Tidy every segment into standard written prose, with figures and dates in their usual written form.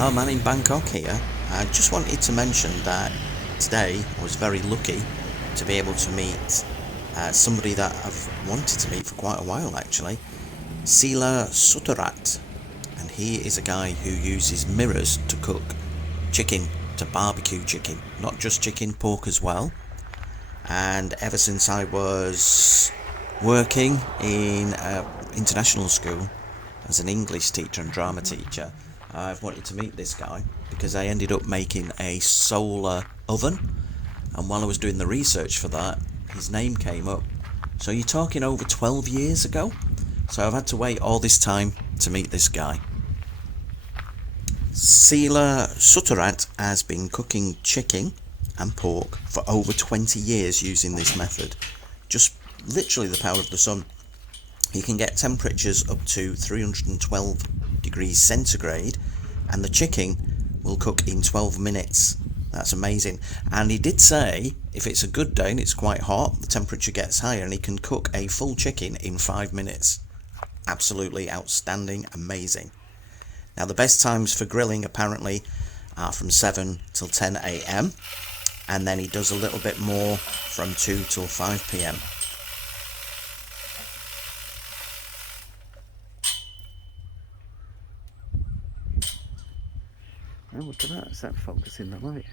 Oh man, in Bangkok here. I just wanted to mention that today I was very lucky to be able to meet somebody that I've wanted to meet for quite a while actually. Sila Sutharat. And he is a guy who uses mirrors to cook chicken, to barbecue chicken. Not just chicken, pork as well. And ever since I was working in international school as an English teacher and drama teacher, I've wanted to meet this guy because I ended up making a solar oven, and while I was doing the research for that, his name came up. So you're talking over 12 years ago, so I've had to wait all this time to meet this guy. Sila Sutharat has been cooking chicken and pork for over 20 years using this method. Just literally the power of the sun. You can get temperatures up to 312 degrees centigrade, and the chicken will cook in 12 minutes. That's amazing. And he did say if it's a good day and it's quite hot, the temperature gets higher and he can cook a full chicken in 5 minutes. Absolutely outstanding, amazing. Now the best times for grilling apparently are from 7 till 10 a.m. and then he does a little bit more from 2 till 5 p.m. Oh, look at that, is that focusing the light?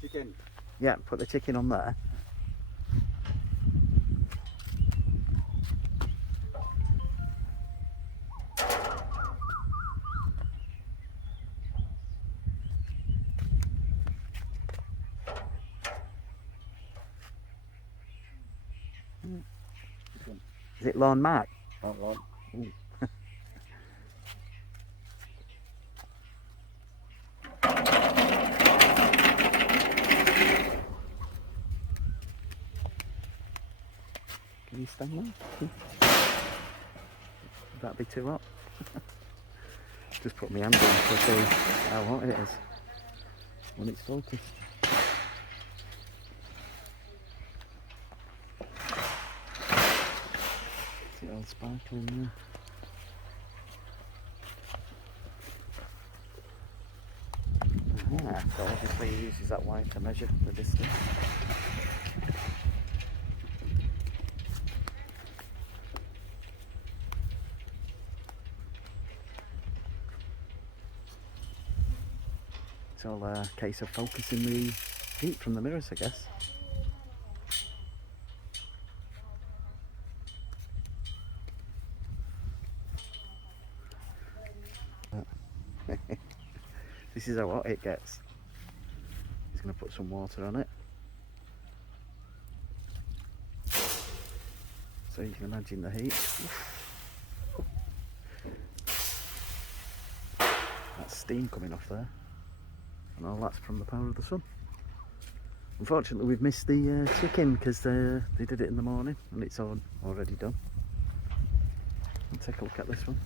Chicken. Yeah, put the chicken on there. Is it lawn mat? Not long. Can you stand there? Would that be too hot? Just put my hand in to see how hot it is when it's focused. See it all sparkling there. Ah, so obviously he uses that wire to measure the distance. It's all a case of focusing the heat from the mirrors, I guess. This is how hot it gets. He's going to put some water on it. So you can imagine the heat. That's steam coming off there. And all that's from the power of the sun. Unfortunately we've missed the chicken because they did it in the morning and it's already done. And take a look at this one.